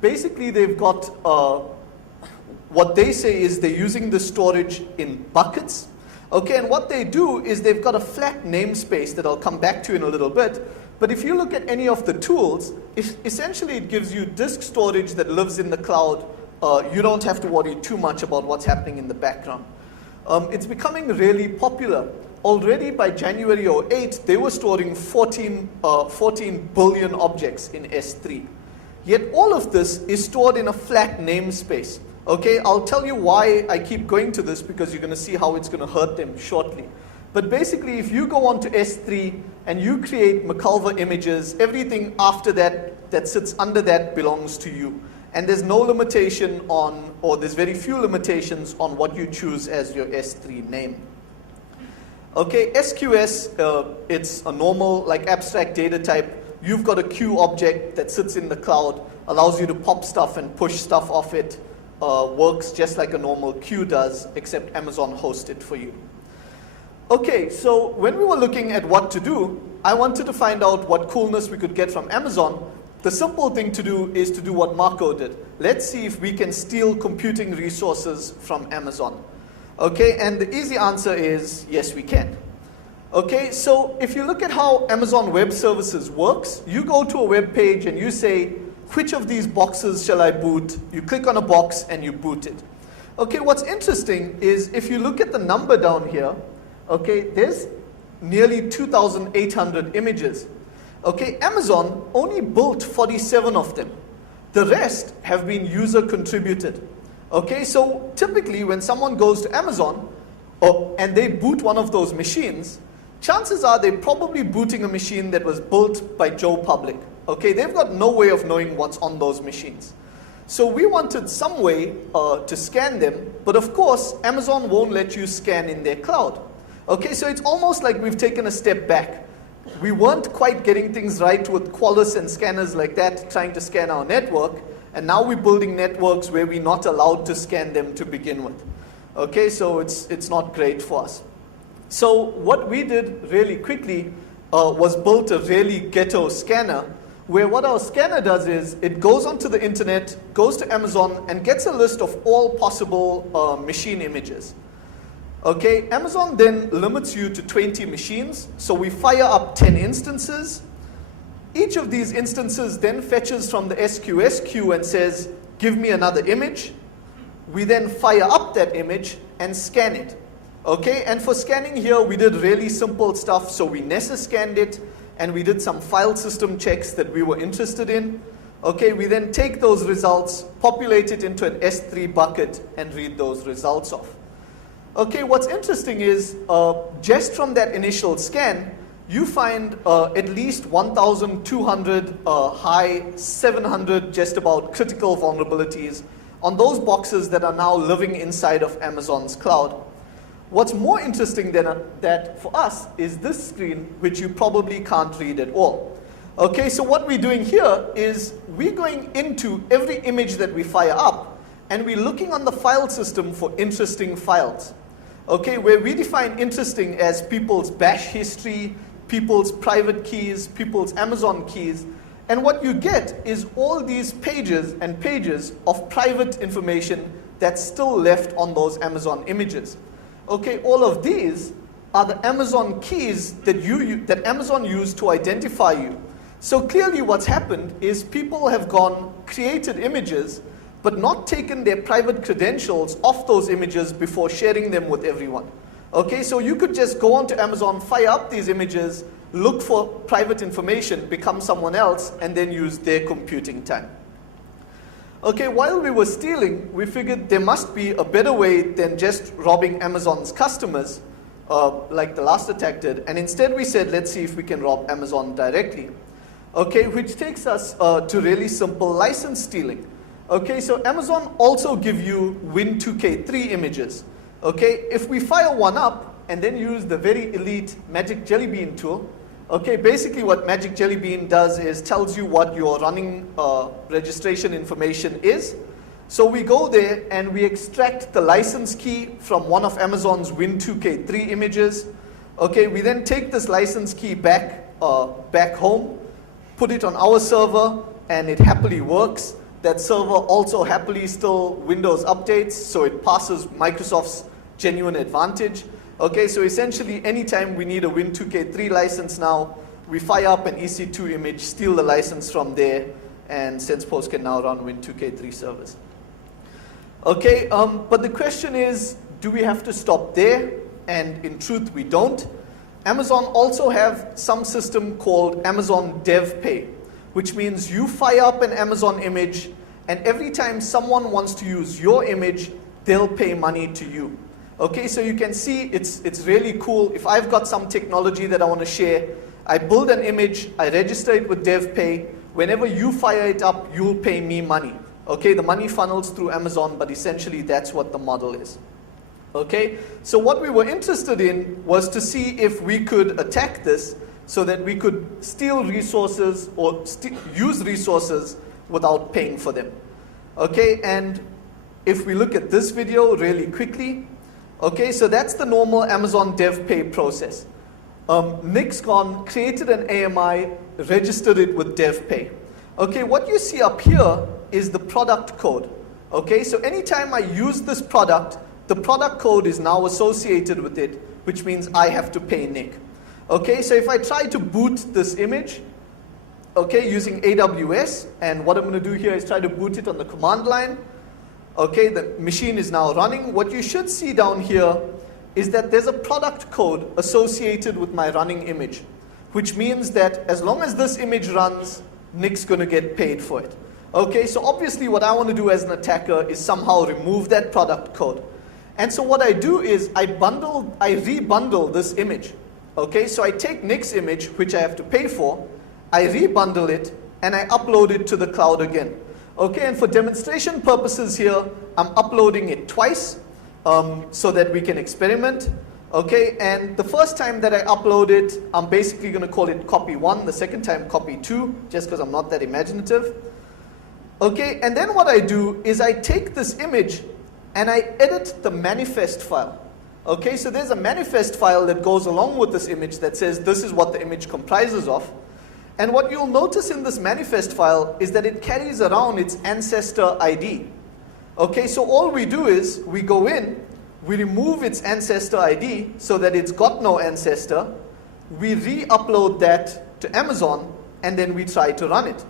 basically they've got, what they say is they're using the storage in buckets. Okay, and what they do is they've got a flat namespace that I'll come back to in a little bit. But if you look at any of the tools, essentially it gives you disk storage that lives in the cloud. You don't have to worry too much about what's happening in the background. It's becoming really popular. Already by January 2008, they were storing 14 billion objects in S3. Yet all of this is stored in a flat namespace. Okay, I'll tell you why I keep going to this, because you're going to see how it's going to hurt them shortly. But basically, if you go onto S3 and you create McCulver images, everything after that that sits under that belongs to you. And there's no limitation on, or there's very few limitations on what you choose as your S3 name. Okay, SQS, it's a normal, like, abstract data type. You've got a queue object that sits in the cloud, allows you to pop stuff and push stuff off it. Works just like a normal queue does, except Amazon hosts it for you. Okay, so when we were looking at what to do, I wanted to find out what coolness we could get from Amazon. The simple thing to do is to do what Marco did. Let's see if we can steal computing resources from Amazon. Okay, and the easy answer is yes, we can. Okay, so if you look at how Amazon Web Services works, you go to a web page and you say, which of these boxes shall I boot? You click on a box and you boot it. Okay, what's interesting is if you look at the number down here, okay, there's nearly 2,800 images. Okay, Amazon only built 47 of them. The rest have been user contributed. Okay, so typically when someone goes to Amazon and they boot one of those machines, chances are they're probably booting a machine that was built by Joe Public. Okay, they've got no way of knowing what's on those machines. So we wanted some way to scan them, but of course, Amazon won't let you scan in their cloud. Okay, so it's almost like we've taken a step back. We weren't quite getting things right with Qualys and scanners like that, trying to scan our network, and now we're building networks where we're not allowed to scan them to begin with. Okay, so it's not great for us. So what we did really quickly was built a really ghetto scanner, where what our scanner does is it goes onto the internet, goes to Amazon, and gets a list of all possible machine images. Okay, Amazon then limits you to 20 machines, so we fire up 10 instances. Each of these instances then fetches from the SQS queue and says, give me another image. We then fire up that image and scan it. Okay, and for scanning here, we did really simple stuff, so we Nessus scanned it, and we did some file system checks that we were interested in. Okay, we then take those results, populate it into an S3 bucket, and read those results off. Okay, what's interesting is, just from that initial scan, you find at least 1,200 high, 700 just about critical vulnerabilities on those boxes that are now living inside of Amazon's cloud. What's more interesting than that for us is this screen, which you probably can't read at all. Okay, so what we're doing here is we're going into every image that we fire up, and we're looking on the file system for interesting files. Okay, where we define interesting as people's bash history, people's private keys, people's Amazon keys, and what you get is all these pages and pages of private information that's still left on those Amazon images. Okay, all of these are the Amazon keys that Amazon used to identify you. So clearly what's happened is people have created images, but not taken their private credentials off those images before sharing them with everyone. Okay, so you could just go onto Amazon, fire up these images, look for private information, become someone else, and then use their computing time. Okay, while we were stealing, we figured there must be a better way than just robbing Amazon's customers, like the last attack did, and instead we said, let's see if we can rob Amazon directly. Okay, which takes us to really simple license stealing. Okay, so Amazon also give you Win2K3 images. Okay, if we fire one up and then use the very elite Magic Jelly Bean tool, okay, basically what Magic Jelly Bean does is tells you what your running registration information is. So we go there and we extract the license key from one of Amazon's Win2K3 images. Okay, we then take this license key back home, put it on our server, and it happily works. that server also happily still Windows updates, so it passes Microsoft's genuine advantage. Okay, so essentially anytime we need a Win2K3 license now, we fire up an EC2 image, steal the license from there, and SensePost can now run Win2K3 servers. Okay, but the question is, do we have to stop there? And in truth, we don't. Amazon also have some system called Amazon DevPay, which means you fire up an Amazon image, and every time someone wants to use your image, they'll pay money to you. Okay, so you can see it's really cool. If I've got some technology that I want to share, I build an image, I register it with DevPay. Whenever you fire it up, you'll pay me money. Okay, the money funnels through Amazon, but essentially that's what the model is. Okay, so what we were interested in was to see if we could attack this so that we could steal resources or use resources without paying for them. Okay, and if we look at this video really quickly, okay, so that's the normal Amazon DevPay process. Nick's gone, created an AMI, registered it with DevPay. Okay, what you see up here is the product code. Okay, so anytime I use this product, the product code is now associated with it, which means I have to pay Nick. Okay, so if I try to boot this image, okay, using AWS, and what I'm going to do here is try to boot it on the command line. Okay, the machine is now running. What you should see down here is that there's a product code associated with my running image, which means that as long as this image runs, Nick's going to get paid for it. Okay, so obviously what I want to do as an attacker is somehow remove that product code. And so what I do is I rebundle this image. Okay, so I take Nick's image, which I have to pay for, I rebundle it, and I upload it to the cloud again. Okay, and for demonstration purposes here, I'm uploading it twice so that we can experiment. Okay, and the first time that I upload it, I'm basically going to call it copy 1, the second time copy 2, just because I'm not that imaginative. Okay, and then what I do is I take this image and I edit the manifest file. Okay, so there's a manifest file that goes along with this image that says this is what the image comprises of. And what you'll notice in this manifest file is that it carries around its ancestor ID. Okay, so all we do is we go in, we remove its ancestor ID so that it's got no ancestor, we re-upload that to Amazon, and then we try to run it.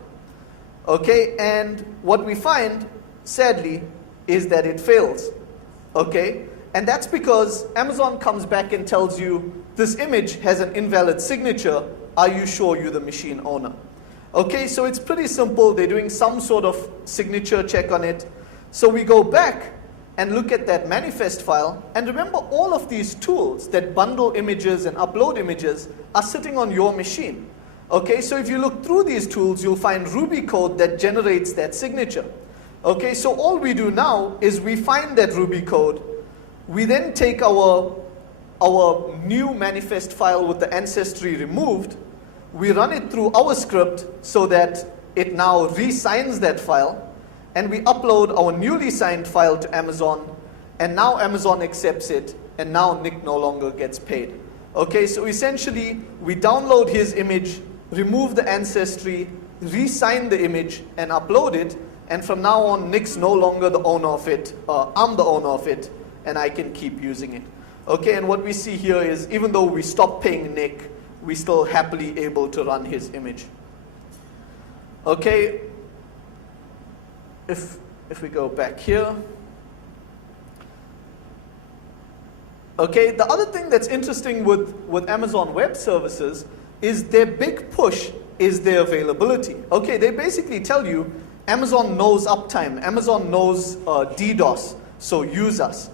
Okay, and what we find, sadly, is that it fails. Okay, and that's because Amazon comes back and tells you this image has an invalid signature. Are you sure you're the machine owner? Okay, so it's pretty simple. They're doing some sort of signature check on it. So we go back and look at that manifest file. And remember, all of these tools that bundle images and upload images are sitting on your machine. Okay, so if you look through these tools, you'll find Ruby code that generates that signature. Okay, so all we do now is we find that Ruby code. We then take our new manifest file with the ancestry removed. We run it through our script so that it now re-signs that file. And we upload our newly signed file to Amazon. And now Amazon accepts it. And now Nick no longer gets paid. Okay, so essentially, we download his image, remove the ancestry, re-sign the image, and upload it. And from now on, Nick's no longer the owner of it. I'm the owner of it, and I can keep using it. Okay, and what we see here is even though we stop paying Nick, we're still happily able to run his image. Okay, if we go back here. Okay, the other thing that's interesting with Amazon Web Services is their big push is their availability. Okay, they basically tell you, Amazon knows uptime, Amazon knows DDoS, so use us.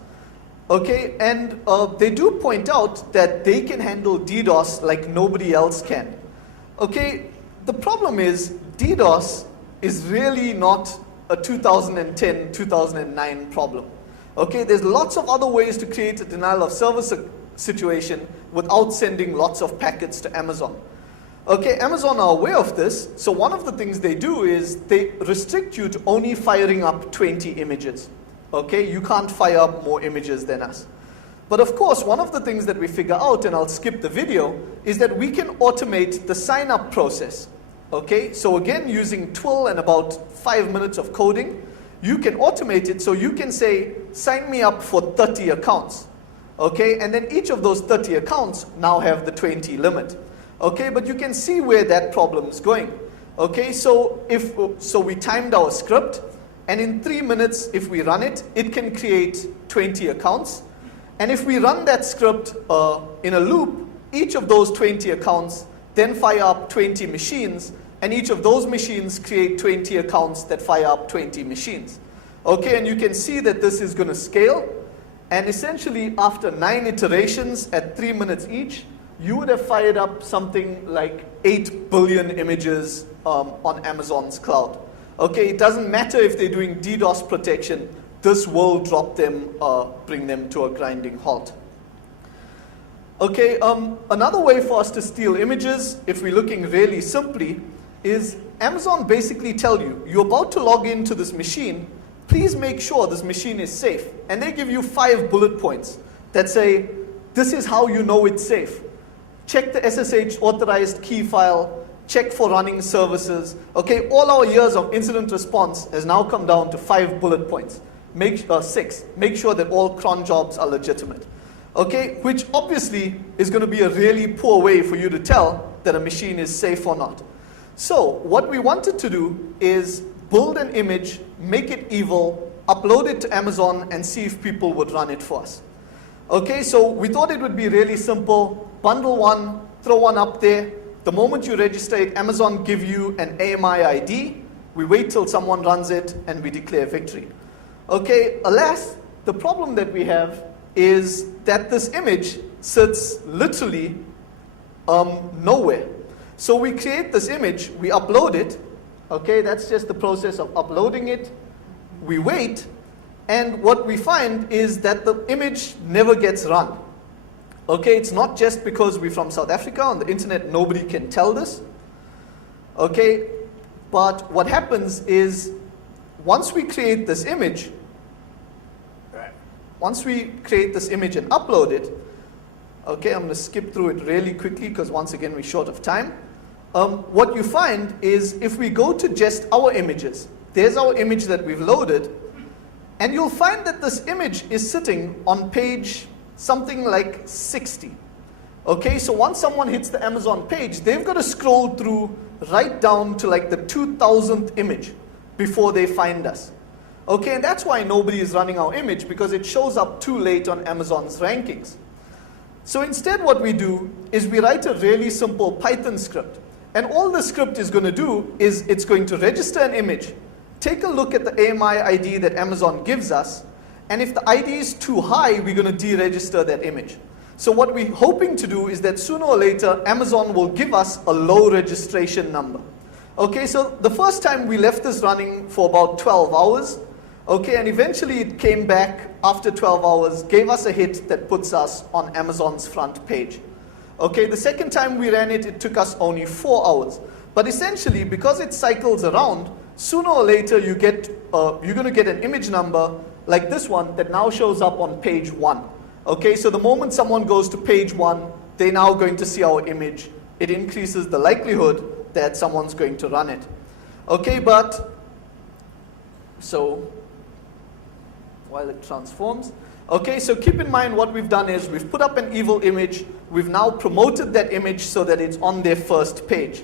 Okay, and they do point out that they can handle DDoS like nobody else can. Okay, the problem is DDoS is really not a 2010, 2009 problem. Okay, there's lots of other ways to create a denial of service situation without sending lots of packets to Amazon. Okay, Amazon are aware of this, so one of the things they do is they restrict you to only firing up 20 images. Okay, you can't fire up more images than us. But of course, one of the things that we figure out, and I'll skip the video, is that we can automate the sign-up process. Okay, so again, using Twill and about 5 minutes of coding, you can automate it so you can say, sign me up for 30 accounts. Okay, and then each of those 30 accounts now have the 20 limit. Okay, but you can see where that problem is going. Okay, so we timed our script, and in 3 minutes, if we run it, it can create 20 accounts. And if we run that script in a loop, each of those 20 accounts then fire up 20 machines, and each of those machines create 20 accounts that fire up 20 machines. Okay, and you can see that this is going to scale, and essentially after 9 iterations at 3 minutes each, you would have fired up something like 8 billion images on Amazon's cloud. Okay, it doesn't matter if they're doing DDoS protection, this will drop them, bring them to a grinding halt. Okay, another way for us to steal images, if we're looking really simply, is Amazon basically tell you, you're about to log into this machine, please make sure this machine is safe. And they give you 5 bullet points that say, this is how you know it's safe. Check the SSH authorized key file, check for running services. Okay, all our years of incident response has now come down to 5 bullet points. 6. Make sure that all cron jobs are legitimate. Okay, which obviously is going to be a really poor way for you to tell that a machine is safe or not. So what we wanted to do is build an image, make it evil, upload it to Amazon, and see if people would run it for us. Okay, so we thought it would be really simple. Bundle one, throw one up there. The moment you register it, Amazon give you an AMI ID. We wait till someone runs it, and we declare victory. Okay, alas, the problem that we have is that this image sits literally nowhere. So we create this image, we upload it. Okay, that's just the process of uploading it. We wait, and what we find is that the image never gets run. Okay, it's not just because we're from South Africa. On the internet, nobody can tell this. Okay, but what happens is once we create this image, and upload it, okay, I'm going to skip through it really quickly because once again we're short of time. What you find is if we go to just our images, there's our image that we've loaded, and you'll find that this image is sitting on page something like 60. Okay, so once someone hits the Amazon page, they've got to scroll through right down to like the 2000th image before they find us. Okay, and that's why nobody is running our image, because it shows up too late on Amazon's rankings. So instead what we do is we write a really simple Python script. And all the script is going to do is it's going to register an image, take a look at the AMI ID that Amazon gives us, and if the ID is too high, we're going to deregister that image. So what we're hoping to do is that sooner or later, Amazon will give us a low registration number. Okay, so the first time we left this running for about 12 hours, okay, and eventually it came back after 12 hours, gave us a hit that puts us on Amazon's front page. Okay, the second time we ran it, it took us only 4 hours. But essentially, because it cycles around, sooner or later you're going to get an image number like this one that now shows up on page 1. Okay, so the moment someone goes to page 1, they're now going to see our image. It increases the likelihood that someone's going to run it. Okay, but, so, while it transforms. Okay, so keep in mind what we've done is we've put up an evil image. We've now promoted that image so that it's on their first page.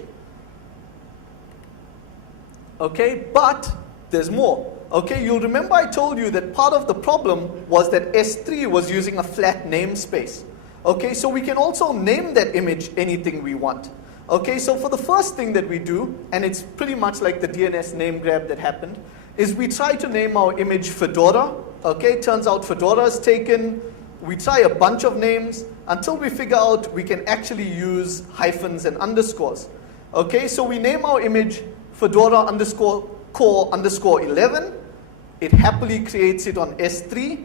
Okay, but there's more. Okay, you'll remember I told you that part of the problem was that S3 was using a flat namespace. Okay, so we can also name that image anything we want. Okay, so for the first thing that we do, and it's pretty much like the DNS name grab that happened, is we try to name our image Fedora. Okay, turns out Fedora is taken. We try a bunch of names until we figure out we can actually use hyphens and underscores. Okay, so we name our image Fedora underscore core underscore 11. It happily creates it on S3.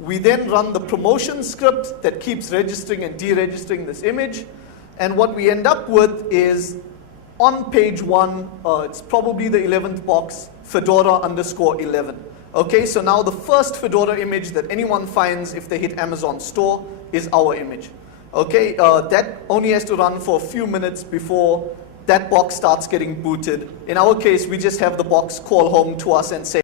We then run the promotion script that keeps registering and deregistering this image. And what we end up with is on page 1, it's probably the 11th box, Fedora underscore 11. Okay, so now the first Fedora image that anyone finds if they hit Amazon store is our image. Okay, that only has to run for a few minutes before that box starts getting booted. In our case, we just have the box call home to us and say,